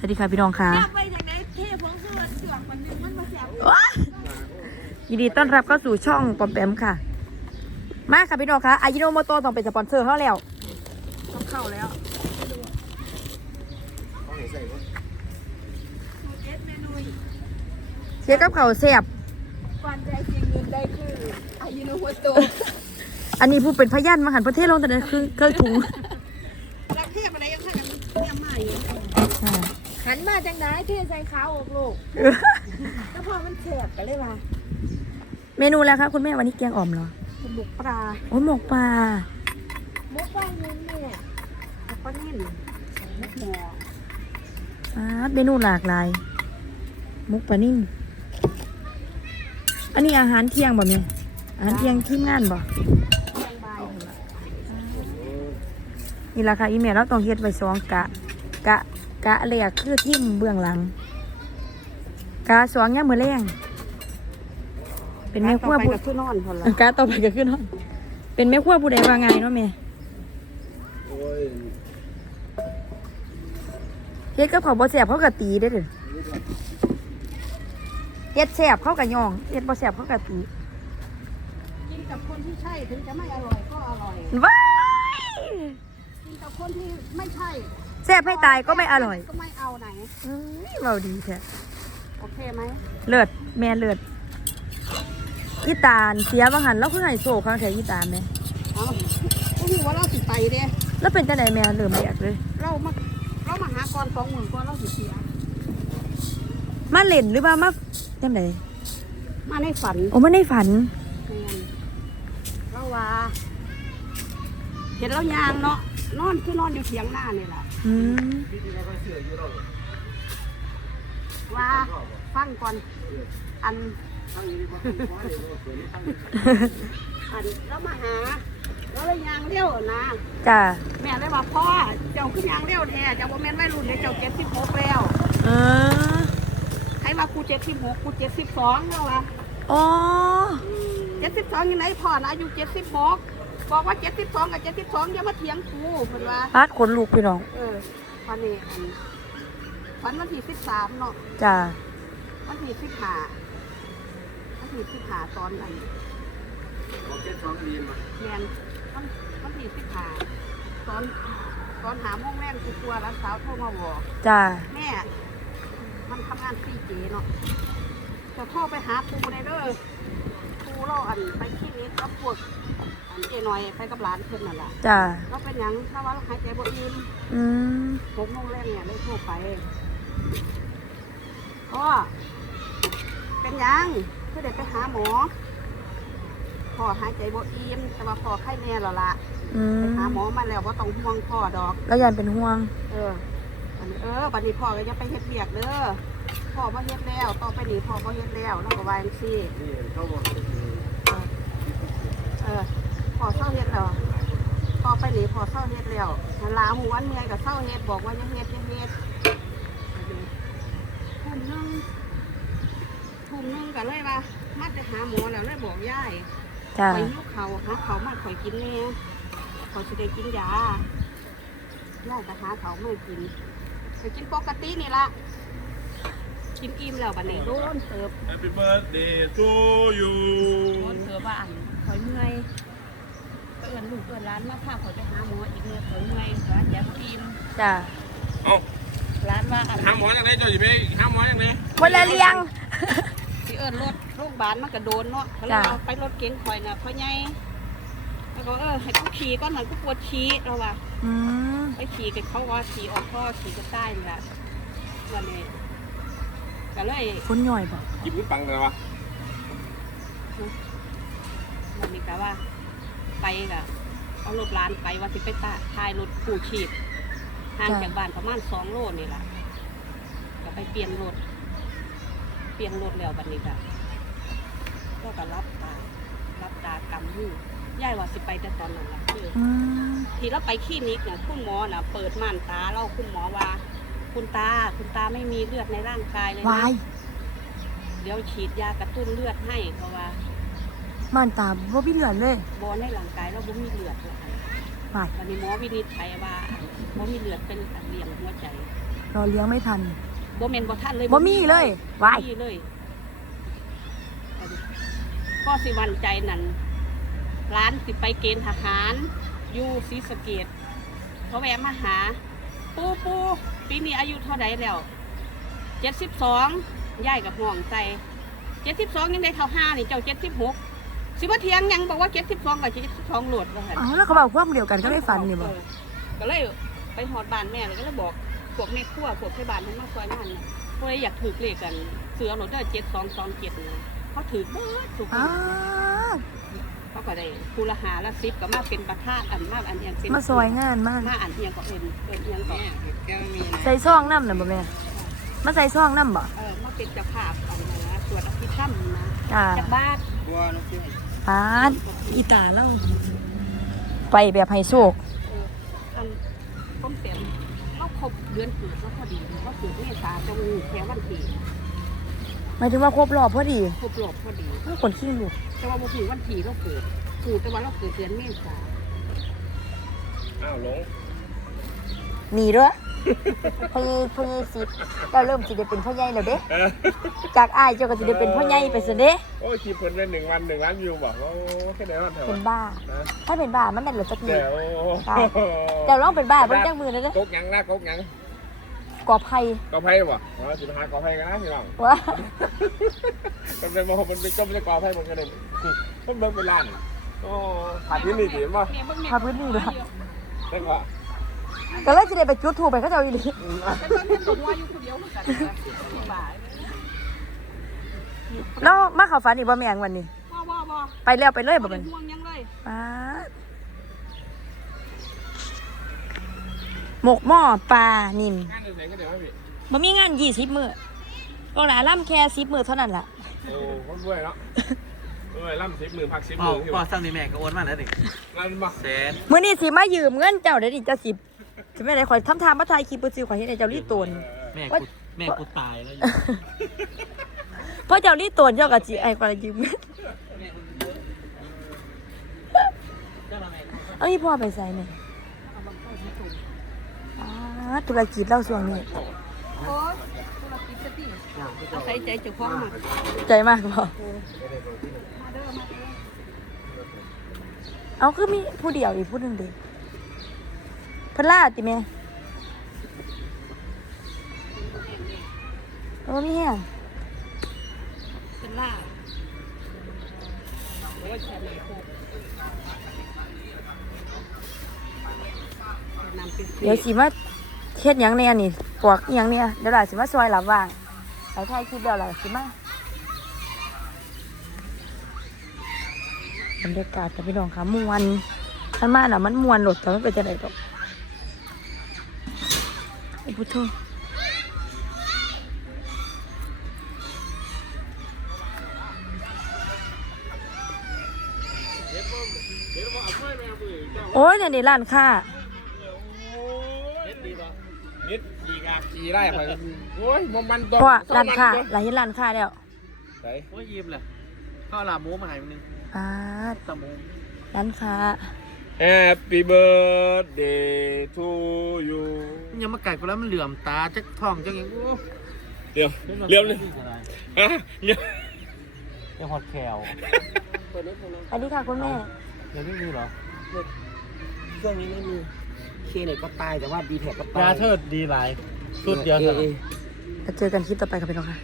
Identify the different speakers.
Speaker 1: สวัสดีค่ะพี่น้องค่ะ
Speaker 2: เนี่ยไปจากไหนเทพงสุวรรณจวงวันหนึงมันมาแสบ
Speaker 1: ว้ายินดีต้อนรับเข้าสู่ช่องปอมแปมค่ะ มาค่ะพี่น้องค่ะอายิโนโมโตต้องเป็นสปอนเซอร์เขาแล้ว
Speaker 2: ต้องเข้าแล้วสูตรเอสเมนูอีก
Speaker 1: เชียร์กับเขาวแซ่บ
Speaker 2: ก่อนใจจริงเงินได้คืออายุโนโมโต
Speaker 1: อันนี้ผู้เป็นพยานมาหันประเทศลงแต่นั้นคือเครื่องถุง
Speaker 2: รักเทพอะไรยังข้างกันเนี่ยมาอยู่
Speaker 1: อ่า
Speaker 2: หันมาจังไหนเทใส่ขาวออกโลกแล้วพอมันแสบก็เลยว่า
Speaker 1: เมนูแล้วครับคุณแม่วันนี้แกงอ่อมเหรอ
Speaker 2: เป็นบุกปลา
Speaker 1: โอ้ยหมกปลา
Speaker 2: มุกปลาเงินเนี่ยแล้วก็นิ่มมุกหมอ
Speaker 1: อ่าเมนูหลากหลายมุกปลานิ่มอันนี้อาหารเที่ยงบ่แม่อาหารเที่ยงทีมงานบ่
Speaker 2: ยังบายอยู่ละ
Speaker 1: นี่ราคาอีเมลเราต้องเฮ็ดไว้สองกะ กะ กะแรกคือทิมเบื้องหลัง กะสองย่ามมือแรงเป็นแม่ครัว
Speaker 2: ไป
Speaker 1: ผู้
Speaker 2: กับที่นอนพอละ
Speaker 1: กะต่อไปก็คือเนาะเป็นแม่ครัวผู้ใดว่าไงเนาะแม่เฮ็ดกับเขาวบ่แซ่บเขาก็ตีได้อเด้อเฮ็ดแซ่บเขาก็ย่องเฮ็ดบ่แซ่บเขาก็ตี
Speaker 2: กินกับคนที่ใช่ถึงจะไม่อร่อยก็อร่อย
Speaker 1: ว้าย
Speaker 2: กินกับคนที่ไม่ใช่
Speaker 1: แซ่บให้ตายก็ไม่อร่อย
Speaker 2: ก็ไม่เอาไหน
Speaker 1: เอ้ยเว้าดีแท้
Speaker 2: โอเคไหม
Speaker 1: เลิศแม่เลิศอีตาลเสียบางหันแล้วคือไฮโซข้างแถวอีตาลไหม
Speaker 2: เอาก็คือว่าเราสิไปเด้
Speaker 1: แล้วเป็นจังไดแม่เริ่มแรกเลย
Speaker 2: เรามาเรามาหาก่อนสองหมื่นก่อนเราสิเสีย
Speaker 1: มาเล่นหรือว่ามาจังได
Speaker 2: มาในฝัน
Speaker 1: โอ้ไม่ได้ฝัน
Speaker 2: แม่นเราว่าเห็นเรายางเนาะนอนคือนอนอยู่เถียงหน้านี่แหละ
Speaker 1: อืม
Speaker 2: ว่าฟังก่อนอัน อันเรามาหาเราเลยยางเลี้ยวนะ
Speaker 1: จ้า
Speaker 2: แม่เลยว่าพ่อเจ้าขึ้นยางเลี้ยวแท้เจ้าบ่แม่นวัยรุ่นเด้เจ้าเจ็ดสิบหกแล้ว
Speaker 1: เออ
Speaker 2: ใครว่ากูเจ็ดสิบหกกูเจ็ดสิบสองแล้ววะ
Speaker 1: อ๋อ
Speaker 2: เจ็ดสิบสองยังไงพ่อนะอายุเจ็ดสิบหก บอกว่าเจ็ดสิบสองกับเจ็ดสิบสองอย่ามาเถียงกูเพิ่นว่า
Speaker 1: พาดขนลูกพี่น้อง
Speaker 2: เออวันนี้อันวันวันที่สิบสามเนาะ
Speaker 1: จ้า
Speaker 2: วันที่สิบห้าวันที่สิบห้าตอนไหนแมนวันวันที่สิบห้าตอนตอนหาโมงแรกกูกลัวร้านสาวโทรมาบอก
Speaker 1: จ้า
Speaker 2: แม่มันทำงานซีเจเนาะจะโทรไปหาครูในเด้อครูเราอันไปที่นี้ก็พวกอันเจ หน่อยไปกับหลานเพิ่นนั่นแหละ
Speaker 1: จ้า
Speaker 2: เราเป็นหยังถ้าว่าเราหายใจบ่อิ่ม
Speaker 1: อืม
Speaker 2: หกโมงแรกเนี่ยเลยโทรไปก็เป็นหยังเพื่อเด็กไปหาหมอพ่อหายใจบ่อิ่มแต่ว่าพ่อไข้แน่แล้วล่ะ
Speaker 1: อื
Speaker 2: ไป
Speaker 1: ม
Speaker 2: หาหมอมาแล้วว่าต้องห่วงพ่อดอก
Speaker 1: แล้วยันเป็นห่วง
Speaker 2: เออบัดนี้เออบัดนี้พ่อก็ยังไปเฮ็ดเบียกเด้อพ่อบ่เฮ็ดแล้วต่อไปนี้พ่อบ่เฮ็ดแล้วแล้วก็ว่าจังซี่ เออ พ่อเศร้าเฮ็ดแล้วต่อไปนี้พ่อเศร้าเฮ็ดแล้วหันลาหูวันเมื่อยก็เศร้าเฮ็ดบอกว่าอย่าเฮ็ดอย่าเฮ็ดทุ่มหนึงทุ่มหนึงก็เลยว่ามาไปหาหมอแล้วเลยบอกยาย
Speaker 1: จ้า
Speaker 2: ข่อยหิวเขาวหาเขาวมาข่อยกินแน่ข่อยสิได้กินยาไล่ไปหาเขาวไม่กินข่อยกินปกตินี่ละกินอิ่มแล้วบัดนี้โดนเติบ
Speaker 3: Happy birthday to you
Speaker 2: โดนเติบว่าอันข่อยเมื่อย เอิ้นลูกเอิ้นร้านมาพาข่อยไปหาหมออีกเนี่ยข่อยเมื่อยร้านยาฟิล์ม
Speaker 1: จ้า
Speaker 3: เอ้า
Speaker 2: ร้านว่าอัน
Speaker 3: ห้ามหมอจากไหนเจ้าอยู่ไปห้ามหมอจากไหน
Speaker 1: วันละเลี้ยง
Speaker 2: ที่เอิ้นรถโรงพยาบาลมันก็โดนเนาะเขาเลย
Speaker 1: จ้ะ
Speaker 2: เอาไปรถเก๋งข่อยน่ะข่อยใหญ่แล้วก็เออให้กูขี่ก่อนหน่อยกูปวดขี่เราว่า
Speaker 1: อืม
Speaker 2: ไปขี่กับเขาว่าขี่ออกข้อขี่ก็ใต้นี่แหละวันนี้ก็เลย
Speaker 1: คนย่อยบอก
Speaker 3: หยิบมือปังเลยวะ
Speaker 2: วันนี้ก็ว่า ไปกับเอารถร้านไปว่าสิไปตาทายรถผู้ชีพห่างจากบ้านประมาณสองโลนี่แหละก็ไปเปลี่ยนรถเปลี่ยนรถแล้ววันนี้ก็ก็ก็รับตารับตากำมือย่ายว่าสิไปแต่ตอนนั้นแหละคือ
Speaker 1: อืม
Speaker 2: ทีเราไปคลินิกเนี่ยคุณหมอน่ะเปิดม่านตาเราคุณหมอว่า คุณตาคุณตาไม่มีเลือดในร่างกายเลย
Speaker 1: วา
Speaker 2: นะ
Speaker 1: ย
Speaker 2: เดี๋ยวฉีดยากระตุ้นเลือดให้เพราะว่า
Speaker 1: ม่านตาบ่มีเหลือเลย
Speaker 2: บอในร่างกายเราบ่มีเลือดเลย
Speaker 1: วาย
Speaker 2: วันนี้หมอวินิจฉัยว่าบ่มีเลือดเป็นอันเลี้ยงหัวใจ
Speaker 1: รอเลี้ยงไม่ทัน
Speaker 2: บ่แม่นบ่ทันเลย
Speaker 1: บ่มีเลย
Speaker 2: บ่
Speaker 1: วาย
Speaker 2: มีเลยก็สิวันใจนั่นร้านสิไปเกณฑ์ทหารอยู่ศรีสะเกดเขาแวะมาหา ปูปูปีนี้อายุเท่าไหร่แล้วเจ็ดสิบสองย่ายกับห่วงใจเจ็ดสิบสองยังได้เท่าห้านี่เจ้าเจ็ดสิบหก สิว่าเทียงยังบอกว่าเจ็ดสิบสองกับเจ็ดสิบสองโหลดว่าหั่น
Speaker 1: อ๋อแล้วเขาบอกพวกเดียวกันก็ไม่ฝันนี่บ่
Speaker 2: เออก็เลยไปหอดบ้านแม่เลยก็เลยบอกพวกแม่ครัวพวกที่บ้านทั้งมาซอยนั่นน่ะพวกเลยอยากถือเลขกัน เสือโหลดได้เจ็ดสองสองเจ็ดนะเขาถือเบิดสุก
Speaker 1: อ้า
Speaker 2: เขาก็ได้คูละหาละสิบก็มาเป็นประธานอันมากอันเอียงเป็น
Speaker 1: มาซอยงานมาก
Speaker 2: มาอันเอียงก็เอ็นเอ็นเอียงก็
Speaker 1: ใส่ซองน้ำน่ะบ่แม่มาใส่ซองน้ำบ่
Speaker 2: เออมาเป็นเจ้าภาพอันนั้นนะสวดอภิธรรมนะ
Speaker 1: อ่า
Speaker 2: จากบ้าน
Speaker 1: ปานอีตาเล่าไปแบบไฮโซก
Speaker 2: เอออันต้มเต็มเราครบเดือนเกิดแล้วพอดีเราเกิดเมษาจะมีแค่วันที่
Speaker 1: หมายถึงว่าครบรอบพอดี
Speaker 2: ครบรอบพอดี
Speaker 1: คนขี้ลูก
Speaker 2: แต่ว่าบ่ถึงวันที่เราเกิดคือแต่ว่าเราเกิดเดือนเมษา
Speaker 3: อ้าวหลง
Speaker 1: หนีด้วย พยพยสิเราเริ่มสิได้เป็นพ่อใหญ่แล้วเด้
Speaker 3: เออ
Speaker 1: จากอายเจ้าก็สิได้เป็นพ่อใหญ่ไปซะเด้
Speaker 3: โอ้ยคลิปเพิ่นเป็นหนึ่งวันหนึ่งล้านวิวบอกว่าโอ้แค่ไหนวันเถ
Speaker 1: เป็
Speaker 3: อะ
Speaker 1: นบ้า
Speaker 3: นะ
Speaker 1: ถ้าเป็นบ้ามันได้เหลือสักที
Speaker 3: เดี๋ยว
Speaker 1: ค่ะ แต่ลองเป็นบ้าเบิ่งจังมือนะเด้
Speaker 3: กกหยังนะกกหยัง
Speaker 1: กอไผ่
Speaker 3: กอไผ่บ่อ๋อสิไปหากอไผ่กันนะพี่น้อง
Speaker 1: ว่า
Speaker 3: มันเป็นบ่มันเป็นก็ไม่ได้กอไผ่มันก็ได้มันเบิ่งเป็นล้านโอ้ผ่านที่นี่สิบ่
Speaker 2: เนี่ยเบิ่งแม่
Speaker 1: พาพื้นนี่ด้วย
Speaker 3: ได้บ่
Speaker 1: ก็เลยสิได้ไปจุดถูกไปเขาเจ้าอีหลี
Speaker 3: อืม
Speaker 2: แต่ตอนนี้ผมว่าอยู่คนเดียวเหมือนกันนะที่บ่าย
Speaker 1: แล้วมาเข้าฝันอีกบ่แม่งวันนี้
Speaker 2: ว้าว้าว้า
Speaker 1: ไปแล้วไปเลยบ่
Speaker 2: เป็
Speaker 1: แมันน
Speaker 2: ห่วงยังเลย
Speaker 1: ป๊าดหมกหม้อปลานิ่ม
Speaker 3: งานเฉยๆก็เดี๋ยวพี่
Speaker 1: บ่มีงาน20มื้อก็หลาล่ำแค่10มื้อเท่านั้นล่ะ
Speaker 3: โอ้คนรวยเนาะเอ้ยล่ำสิบหมื่นพักสิบห
Speaker 4: พ่อ
Speaker 3: มื่นที่
Speaker 4: พ่อ
Speaker 3: ว่า
Speaker 4: สร้างนี่แม่ก็โอนมาแล้วนี่
Speaker 3: นั่นบ่
Speaker 4: แสน
Speaker 1: มื้อนี้สิมายืมเงินเจ้าเด้อดิเจ้าสิ สิไม่ได้ข่อยทำทางมาถ่ายคลิปบ่ซื้อข่อยเฮ็ดให้เจ้ารีตน
Speaker 4: แม่
Speaker 1: ว่า
Speaker 4: กูแม่กูตายแล้วอยู่
Speaker 1: เพราะเจ้ารีตนเจ้าก็สิไอ้ข่อยยืมเงินเอาอีพ่อไปใส่แม่ป๊าดธุรกิจเราช่วงนี้
Speaker 2: โอ้ยธุรกิจสติอาศัยใจเจ้าของมา
Speaker 1: ใจมากบ่
Speaker 2: มาเด้อมาเด้อ
Speaker 1: เอาคือมีผู้เดียวอีกผู้หนึงเด้เพิ่นลาติแม่เออมีแฮง
Speaker 2: เป็นล่าโอ้ยแค่ไหนโคกนำเป็น
Speaker 1: เดี๋ยวสิมาเฮ็ดหยังแน่นี่ปวกอิหยังเนี่ยเดี๋ยวล่ะสิมาซอยหลับว่างไปถ่ายคลิปแล้วล่ะสิมาบรรยากาศกับพี่น้องค่ะมวนมันมาน่ะมันมวนโหลดแต่มันเป็นจังได๋ดอก ไอ้พุทโธโอ้ยเนี่ยนี่ร้านค้า
Speaker 3: นิดดีบ่นิดขี่กากขี่ไล่ไปโอ้ยมันมันตัว
Speaker 1: เพราะว่าร้านค้าหลายเห็นร้านค้าแล้ว
Speaker 3: ไหน
Speaker 4: โอ้ยยิ้มเลยก็เอาลาหมูมาให้มันนึง
Speaker 1: อ่า
Speaker 4: ตะหมู
Speaker 1: ร้านค้า
Speaker 3: Happy birthday to you
Speaker 4: มันยังมาไก่กูแล้วมันเหลื่อมตาจักท้องจักอย่างโอ้
Speaker 3: เดี๋ยวเรียบเลยฮะเรียบ
Speaker 4: เดี๋ยวฮอดแคล
Speaker 1: อันนี้ค่ะคุณแม่
Speaker 4: เดี๋ยวไม่มีเหรอ
Speaker 5: ช่วงนี้ไม่มีเคเน็ตก็ตายแต่ว่าบีแท็กก็ตาย
Speaker 4: ยาเทิดดีหลายสุดเดียวเถอะ
Speaker 5: เออ
Speaker 1: แล้วเจอกันคลิปต่อไปค่ะพี่น้องค่ะ